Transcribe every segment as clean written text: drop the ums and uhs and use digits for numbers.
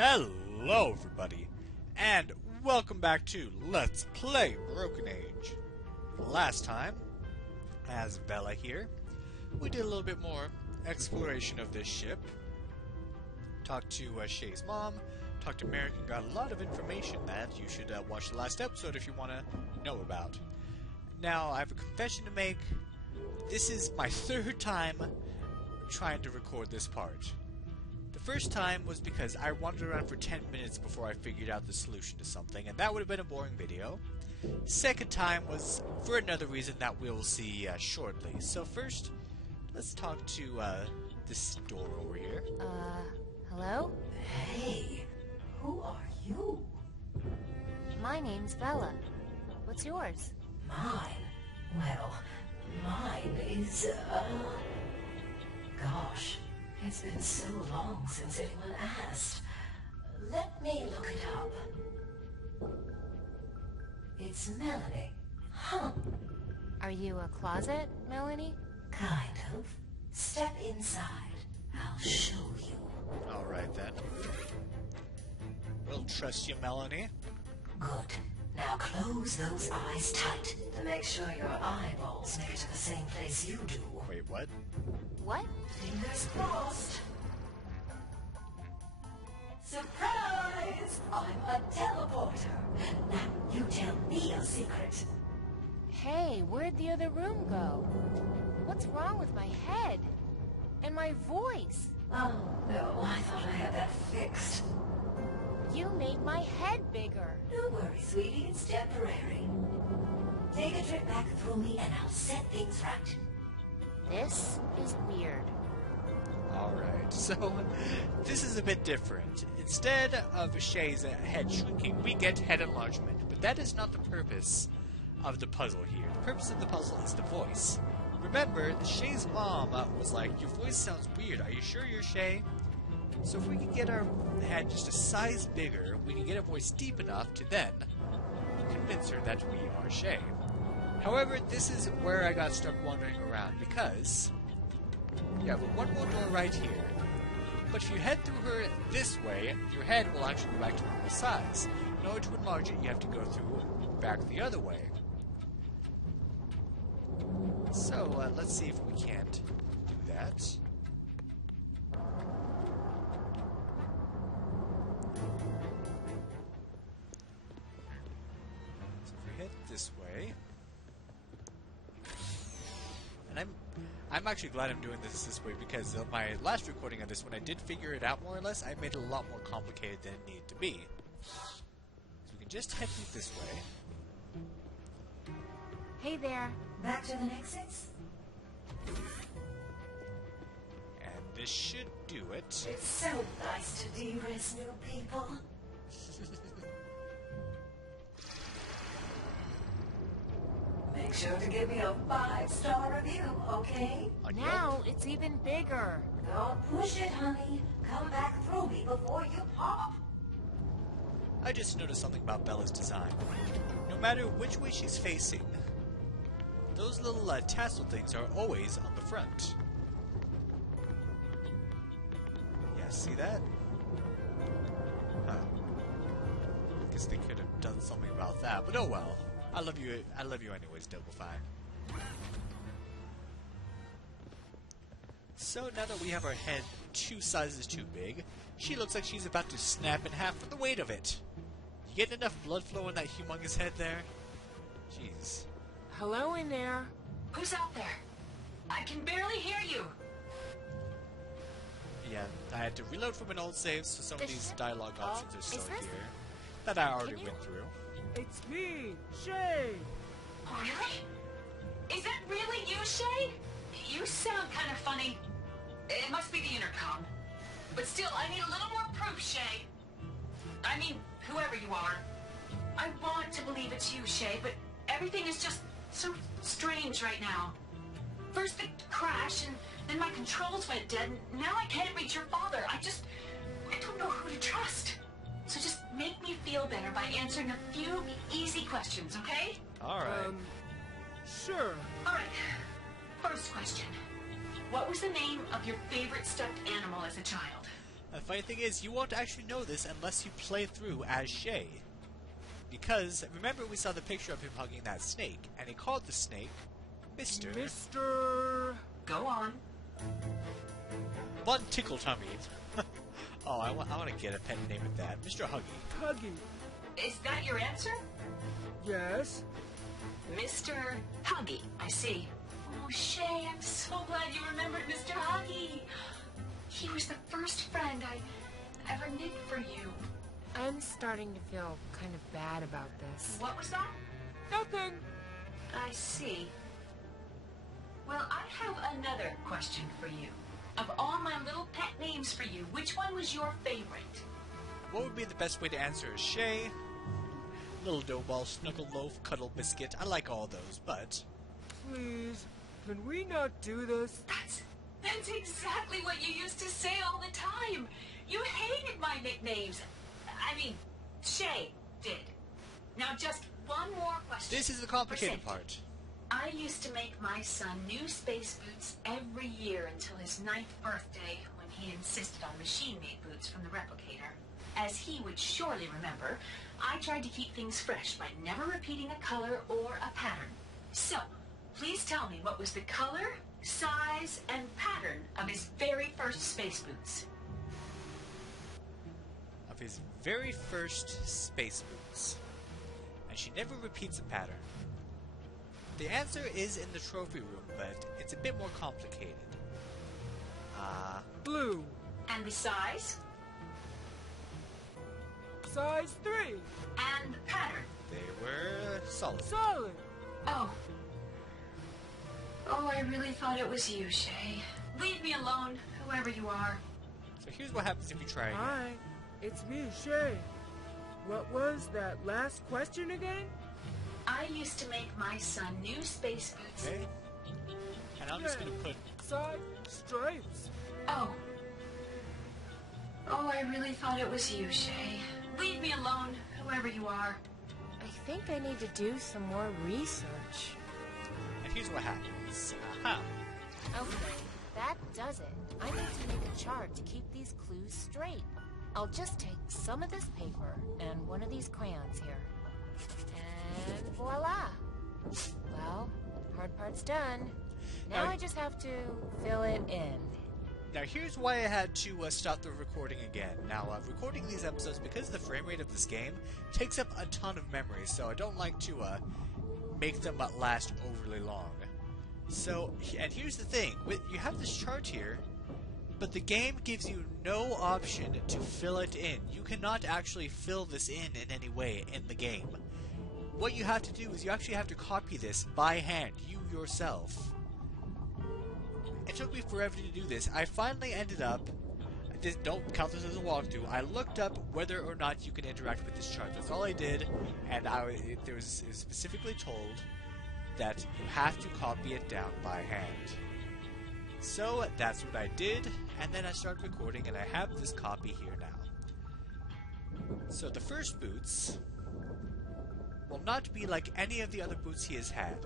Hello everybody, and welcome back to Let's Play Broken Age. Last time, as Bella here, we did a little bit more exploration of this ship. Talked to Shay's mom, talked to Merrick, and got a lot of information that you should watch the last episode if you want to know about. Now, I have a confession to make. This is my third time trying to record this part. The first time was because I wandered around for 10 minutes before I figured out the solution to something, and that would have been a boring video. Second time was for another reason that we'll see shortly. So first, let's talk to this door over here. Hello? Hey, who are you? My name's Bella. What's yours? Mine? Well, mine is, gosh, it's been so long since anyone asked. Let me look it up. It's Melanie. Huh. Are you a closet, Melanie? Kind of. Step inside. I'll show you. Alright then. We'll trust you, Melanie. Good. Now close those eyes tight to make sure your eyeballs make it to the same place you do. Wait, what? What? Fingers crossed. Surprise! I'm a teleporter. Now you tell me a secret. Hey, where'd the other room go? What's wrong with my head? And my voice? Oh, no, I thought I had that fixed. You made my head bigger. Don't worry, sweetie, it's temporary. Take a trip back through me and I'll set things right. This is weird. Alright, so this is a bit different. Instead of Shay's head shrinking, we get head enlargement. But that is not the purpose of the puzzle here. The purpose of the puzzle is the voice. Remember, Shay's mom was like, your voice sounds weird. Are you sure you're Shay? So if we can get our head just a size bigger, we can get our voice deep enough to then convince her that we are Shay. However, this is where I got stuck wandering around, because you have one more door right here. But if you head through her this way, your head will actually go back to normal size. In order to enlarge it, you have to go through back the other way. So, let's see if we can't do that. So if we head this way... And I'm actually glad I'm doing this way, because my last recording of this, when I did figure it out more or less, I made it a lot more complicated than it needed to be. So we can just head through this way. Hey there. Back to the exits? And this should do it. It's so nice to de-risk new people. Make sure to give me a 5-star review, okay? Now it's even bigger. Don't push it, honey. Come back through me before you pop. I just noticed something about Bella's design. No matter which way she's facing, those little tassel things are always on the front. Yeah, see that? Huh. I guess they could have done something about that, but oh well. I love you anyways, Double Fine. So now that we have our head 2 sizes too big, she looks like she's about to snap in half from the weight of it. You getting enough blood flow in that humongous head there? Jeez. Hello in there. Who's out there? I can barely hear you. Yeah, I had to reload from an old save, so some of these dialogue options are still this- here. That I already went through. It's me, Shay! Really? Is that really you, Shay? You sound kind of funny. It must be the intercom. But still, I need a little more proof, Shay. I mean, whoever you are. I want to believe it's you, Shay, but everything is just so strange right now. First the crash, and then my controls went dead, and now I can't reach your father. I don't know who to trust. So just make me feel better by answering a few easy questions, okay? Alright. Sure. Alright. First question. What was the name of your favorite stuffed animal as a child? The funny thing is, you won't actually know this unless you play through as Shay. Because, remember we saw the picture of him hugging that snake, and he called the snake Mr. Mr. Go on. Bun Tickle Tummy. Oh, I want to get a pet name with that. Mr. Huggy. Huggy. Is that your answer? Yes. Mr. Huggy, I see. Oh, Shay, I'm so glad you remembered Mr. Huggy. He was the first friend I ever knit for you. I'm starting to feel kind of bad about this. What was that? Nothing. I see. Well, I have another question for you. Of all my little pet names for you, which one was your favorite? What would be the best way to answer Shay? Little dough ball, snuggle loaf, cuddle biscuit. I like all those, but Please, can we not do this? That's exactly what you used to say all the time. You hated my nicknames. I mean, Shay did. Now just one more question. this is the complicated For safety. part. I used to make my son new space boots every year until his 9th birthday, when he insisted on machine-made boots from the replicator. As he would surely remember, I tried to keep things fresh by never repeating a color or a pattern. So, please tell me what was the color, size, and pattern of his very first space boots. Of his very first space boots. And she never repeats a pattern. The answer is in the trophy room, but it's a bit more complicated. Blue. And the size? Size 3. And the pattern? They were solid. Solid. Oh. Oh, I really thought it was you, Shay. Leave me alone, whoever you are. So here's what happens if you try again. Hi, it's me, Shay. What was that last question again? I used to make my son new space boots. Okay. And I'm just gonna put Size stripes. Oh. Oh, I really thought it was you, Shay. Leave me alone, whoever you are. I think I need to do some more research. and here's what happens. Aha. Okay, that does it. I need to make a chart to keep these clues straight. I'll just take some of this paper and one of these crayons here. And voila! Well, hard part's done. Now Now- I just have to fill it in. Now here's why I had to stop the recording again. Now, recording these episodes, because the frame rate of this game takes up a ton of memory, so I don't like to make them last overly long. So, and here's the thing, you have this chart here, but the game gives you no option to fill it in. You cannot actually fill this in any way in the game. What you have to do is you actually have to copy this by hand, you yourself. It took me forever to do this. I finally ended up, don't count this as a walkthrough, I looked up whether or not you can interact with this chart. That's all I did, and it was specifically told that you have to copy it down by hand. So that's what I did, and then I started recording, and I have this copy here now. So the first boots will not be like any of the other boots he has had.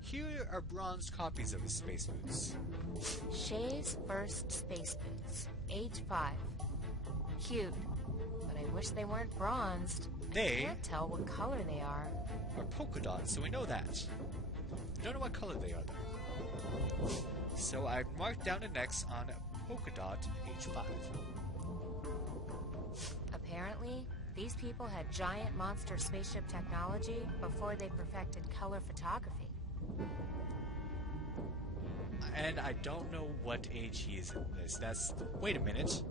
Here are bronze copies of his space boots. Shay's first space boots, age 5. Cute, but I wish they weren't bronzed. They I can't tell what color they are. are polka dots, so we know that. We don't know what color they are though. So I marked down an X on polka dot age 5. Apparently, these people had giant monster spaceship technology before they perfected color photography. And I don't know what age he is in this. Wait a minute.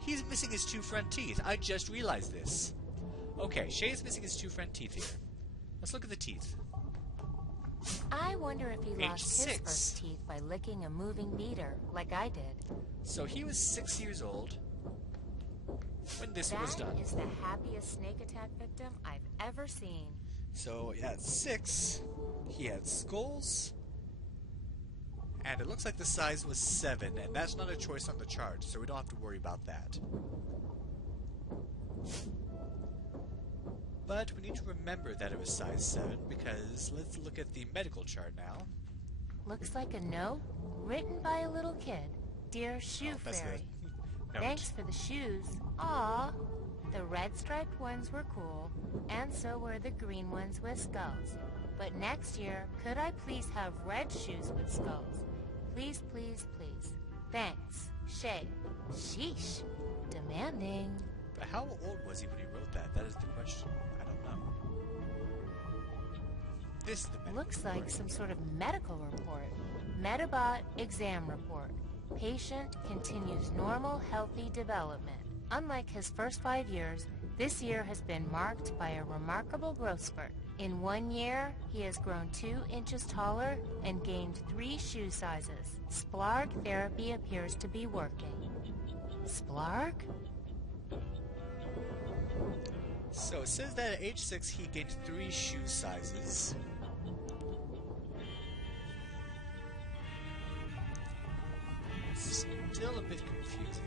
He's missing his 2 front teeth. I just realized this. Okay, Shay's missing his 2 front teeth here. Let's look at the teeth. I wonder if he Age lost his 6. first teeth by licking a moving meter, like I did. So he was 6 years old when this was That done. is the happiest snake attack victim I've ever seen. So at 6, he had skulls, and it looks like the size was 7, and that's not a choice on the chart, so we don't have to worry about that. But we need to remember that it was size 7, because let's look at the medical chart now. Looks like a note written by a little kid. Dear Shoe Oh, that's Fairy, good. Note. thanks for the shoes. Aw, the red striped ones were cool, and so were the green ones with skulls. But next year, could I please have red shoes with skulls? Please, please, please. Thanks, Shay. Sheesh. Demanding. But how old was he when he wrote that? That is the question. I don't know. This is the medical Looks like report. some sort of medical report. Metabot exam report. Patient continues normal, healthy development. Unlike his first 5 years, this year has been marked by a remarkable growth spurt. In 1 year, he has grown 2 inches taller and gained 3 shoe sizes. Splarg therapy appears to be working. Splarg? So it says that at age 6 he gained 3 shoe sizes. Still a bit confusing.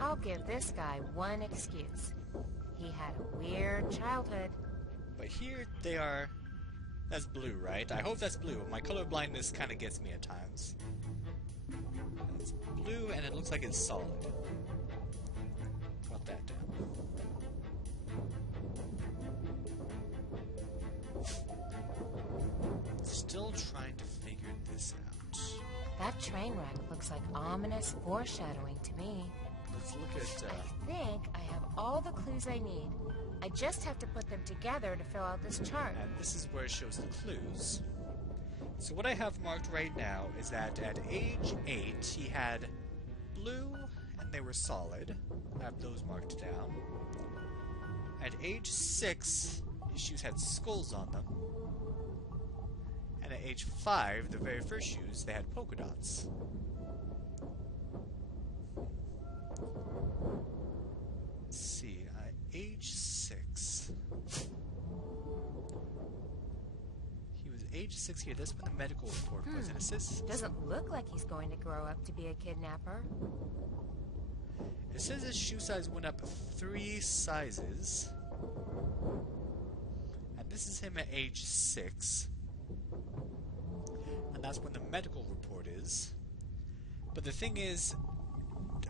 I'll give this guy one excuse. He had a weird childhood. But here they are. That's blue, right? I hope that's blue. My color blindness kind of gets me at times. It's blue and it looks like it's solid. Got that down. Still trying to figure this out. That train wreck looks like ominous foreshadowing to me. Let's look at, I think I have all the clues I need. I just have to put them together to fill out this chart. and this is where it shows the clues. So what I have marked right now is that at age 8 he had blue and they were solid. I have those marked down. At age 6 his shoes had skulls on them. And at age 5, the very first shoes, they had polka dots. Let's see, at age 6. He was age 6 here. That's when the medical report was. And it says, Doesn't look like he's going to grow up to be a kidnapper. it says his shoe size went up 3 sizes. And this is him at age 6. And that's when the medical report is. But the thing is,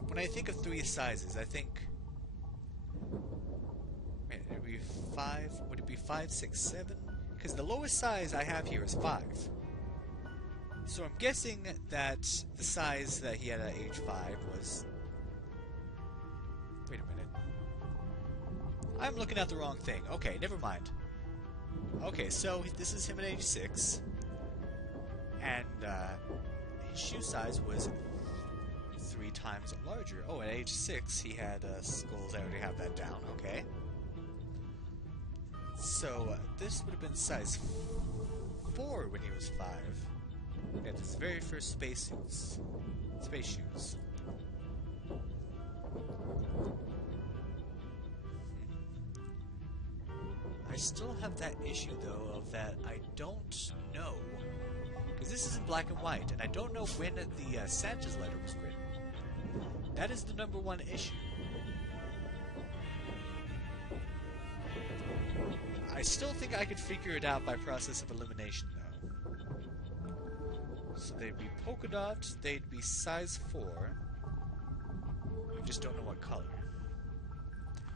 when I think of 3 sizes, I think... Wait, would it be 5? Would it be 5, 6, 7? Because the lowest size I have here is 5. So I'm guessing that the size that he had at age 5 was... Wait a minute. I'm looking at the wrong thing. Okay, never mind. Okay, so this is him at age 6. And his shoe size was 3 times larger. Oh, at age 6 he had skulls. I already have that down. Okay. So this would have been size 4 when he was 5. He had his very first space shoes. I still have that issue though of that I don't know. Because this is in black and white, and I don't know when the Sanchez letter was written. That is the #1 issue. I still think I could figure it out by process of elimination, though. So they'd be polka dot, they'd be size 4. I just don't know what color.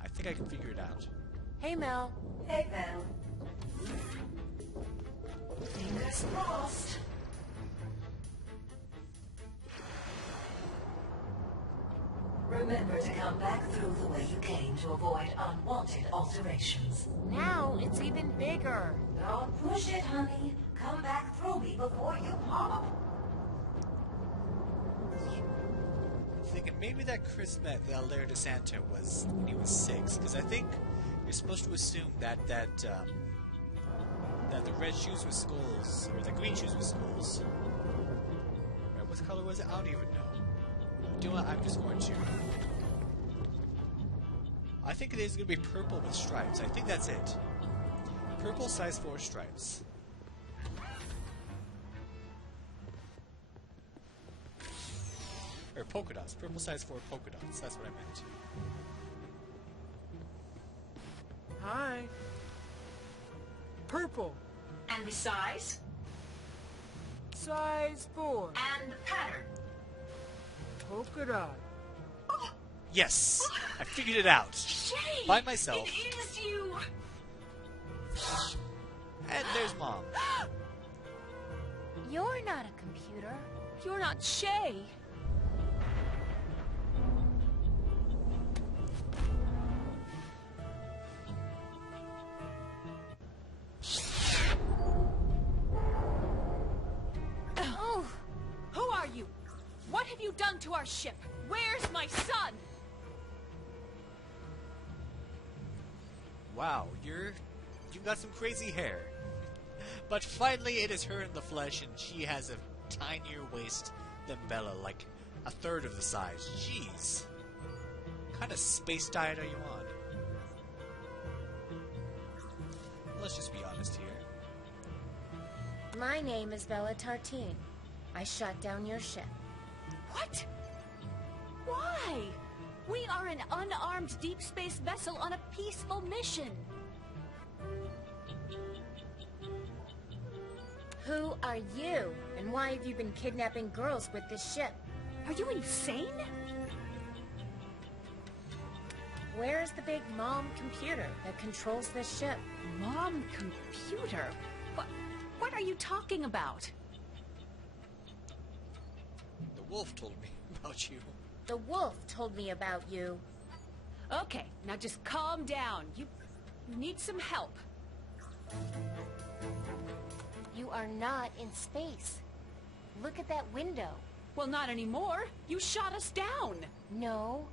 I think I can figure it out. Hey, Mel. Hey, Val. Fingers crossed. Remember to come back through the way you came to avoid unwanted alterations. Now it's even bigger. Don't push it, honey. Come back through me before you pop. I'm thinking maybe that Chris met Valera de Santa was when he was 6, because I think you're supposed to assume that that the red shoes with skulls, or the green shoes with skulls. Right, what color was it? I don't even know. You know what? I'm just going to. I think it is going to be purple with stripes. I think that's it. Purple size 4 stripes. Or polka dots. Purple size 4 polka dots. That's what I meant. Hi. Purple. And the size? size 4. And the pattern. Polka dot. Yes! I figured it out. Shay! By myself. It is you! And there's Mom. You're not a computer. You're not Shay. Oh, Who are you? What have you done to our ship? Where's my son? Wow, you've got some crazy hair. But finally it is her in the flesh, and she has a tinier waist than Bella, like a third of the size. Jeez. What kind of space diet are you on? Let's just be honest here. my name is Bella Tartine. I shot down your ship. What? Why? We are an unarmed deep space vessel on a peaceful mission. Who are you? And why have you been kidnapping girls with this ship? Are you insane? Where's the big mom computer that controls this ship? Mom computer? What are you talking about? The wolf told me about you. The wolf told me about you. Okay, now just calm down. You need some help. You are not in space. Look at that window. Well, not anymore. You shot us down. No,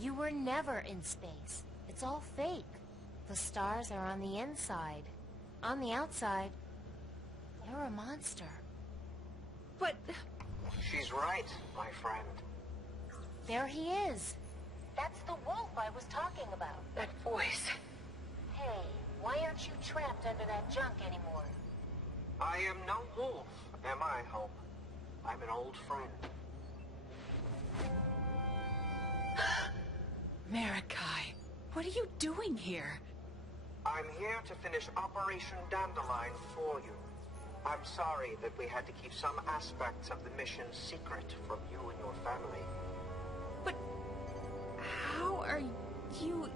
you were never in space. It's all fake. The stars are on the inside. On the outside, you're a monster. But She's right, my friend. There he is. That's the wolf I was talking about. That voice. Hey, why aren't you trapped under that junk anymore? I am no wolf, am I, Hope? I'm an old friend. Marikai, what are you doing here? I'm here to finish Operation Dandelion for you. I'm sorry that we had to keep some aspects of the mission secret from you and your family. But how are you...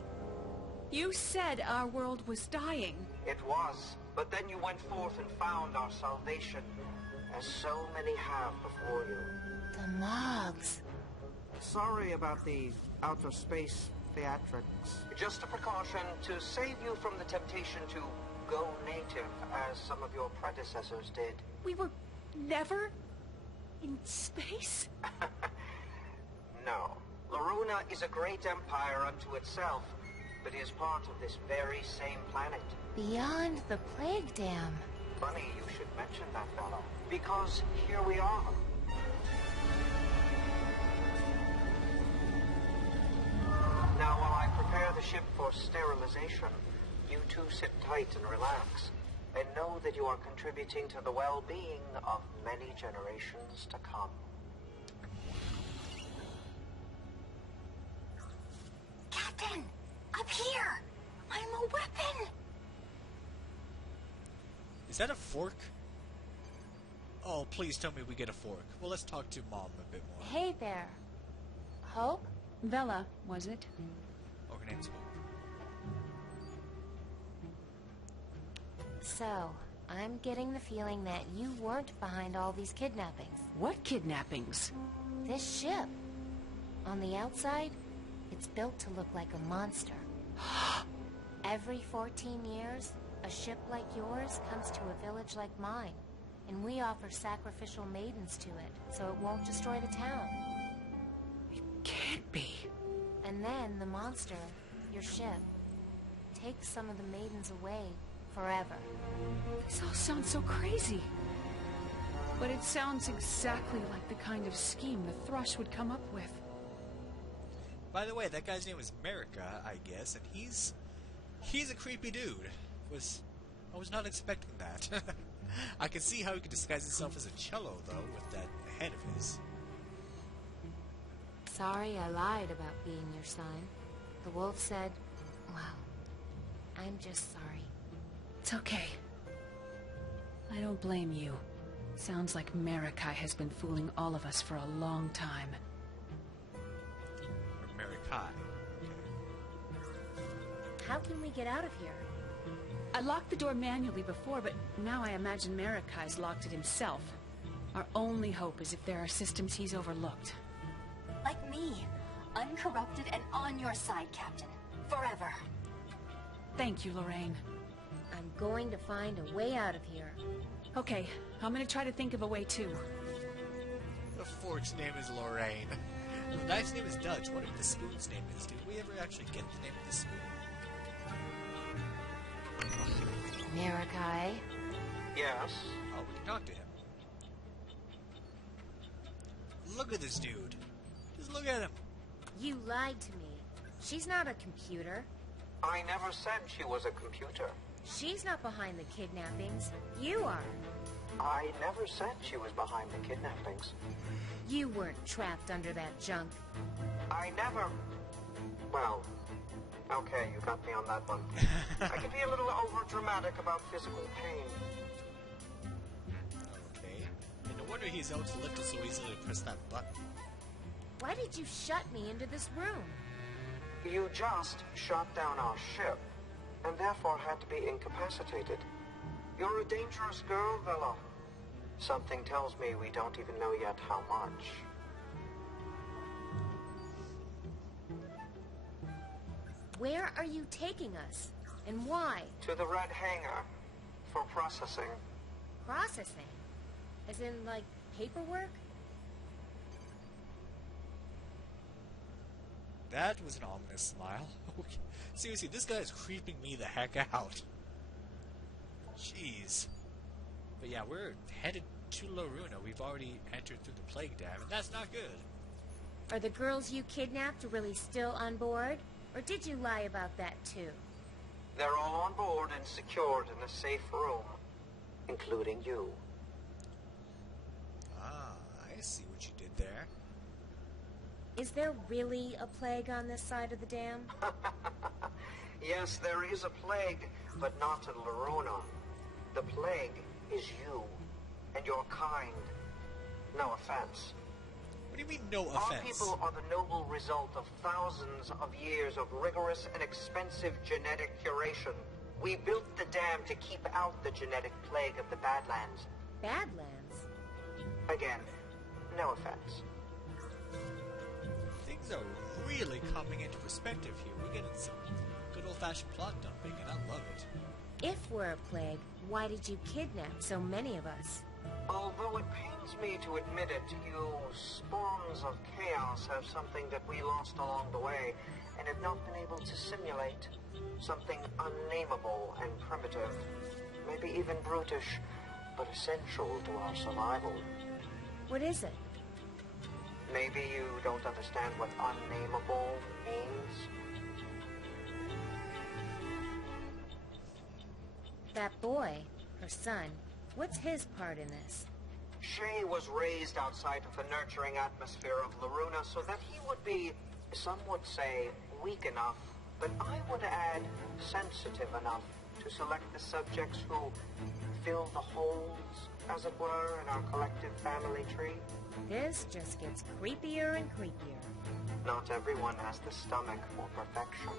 You said our world was dying. It was, but then you went forth and found our salvation, as so many have before you. The Mogs. Sorry about the outer space theatrics. Just a precaution to save you from the temptation to go native, as some of your predecessors did. We were never in space? No. Loruna is a great empire unto itself, but is part of this very same planet. Beyond the plague dam. Funny you should mention that, Bella, because here we are. Now, while I prepare the ship for sterilization, you two sit tight and relax, and know that you are contributing to the well-being of many generations to come. Captain, up here! I'm a weapon! Is that a fork? Oh, please tell me we get a fork. Well, let's talk to Mom a bit more. Hey there. Hope? Bella, was it? Oh, her name's Hope. So, I'm getting the feeling that you weren't behind all these kidnappings. What kidnappings? This ship. On the outside, it's built to look like a monster. Every 14 years, a ship like yours comes to a village like mine, and we offer sacrificial maidens to it, so it won't destroy the town. Can't be. And then the monster, your ship, takes some of the maidens away forever. This all sounds so crazy. But it sounds exactly like the kind of scheme the Thrush would come up with. By the way, that guy's name is America, I guess, and he's a creepy dude. I was not expecting that. I can see how he could disguise himself as a cello, though, with that head of his. Sorry I lied about being your son. The wolf said, well, I'm just sorry. It's okay. I don't blame you. Sounds like Marikai has been fooling all of us for a long time. Or Marikai. How can we get out of here? I locked the door manually before, but now I imagine Marikai's locked it himself. Our only hope is if there are systems he's overlooked. Like me. Uncorrupted and on your side, Captain. Forever. Thank you, Lorraine. I'm going to find a way out of here. Okay, I'm gonna try to think of a way too. The fork's name is Lorraine. The knife's name is Dutch. What if the spoon's name is? Did we ever actually get the name of the spoon? Marikai? Yes? Oh, we can talk to him. Look at this dude. Just look at him. You lied to me. She's not a computer. I never said she was a computer. She's not behind the kidnappings. You are. I never said she was behind the kidnappings. You weren't trapped under that junk. I never... Well, okay, you got me on that one. I can be a little over-dramatic about physical pain. Okay. And no wonder he's able to lift it so easily to press that button. Why did you shut me into this room? You just shot down our ship, and therefore had to be incapacitated. You're a dangerous girl, Vela. Something tells me we don't even know yet how much. Where are you taking us? And why? To the Red Hangar for processing. Processing? As in, like, paperwork? That was an ominous smile. Seriously, this guy is creeping me the heck out. Jeez. But yeah, we're headed to Loruna. We've already entered through the Plague Dam, and that's not good. Are the girls you kidnapped really still on board? Or did you lie about that too? They're all on board and secured in a safe room, including you. Ah, I see what you did there. Is there really a plague on this side of the dam? Yes, there is a plague, but not in Loruna. The plague is you, and your kind. No offense. What do you mean, no Our offense? people are the noble result of thousands of years of rigorous and expensive genetic curation. We built the dam to keep out the genetic plague of the Badlands. Badlands? Again, no offense. Things are really coming into perspective here. We're getting some good old-fashioned plot dumping, and I love it. If we're a plague, why did you kidnap so many of us? Although it pains me to admit it, you spawns of chaos have something that we lost along the way, and have not been able to simulate. Something unnameable and primitive. Maybe even brutish, but essential to our survival. What is it? Maybe you don't understand what unnameable means? That boy, her son, what's his part in this? Shay was raised outside of the nurturing atmosphere of Loruna so that he would be, some would say, weak enough, but I would add sensitive enough to select the subjects who fill the holes, as it were, in our collective family tree. This just gets creepier and creepier. Not everyone has the stomach for perfection.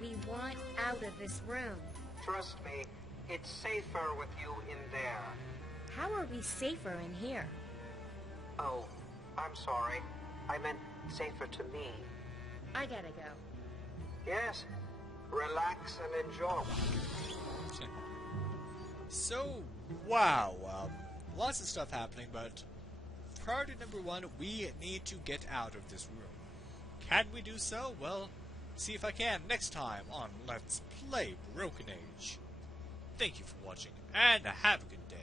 We want out of this room. Trust me, it's safer with you in there. How are we safer in here? Oh, I'm sorry. I meant safer to me. I gotta go. Yes, relax and enjoy. So, wow, lots of stuff happening, but priority number one, we need to get out of this room. Can we do so? Well, see if I can next time on Let's Play Broken Age. Thank you for watching, and have a good day.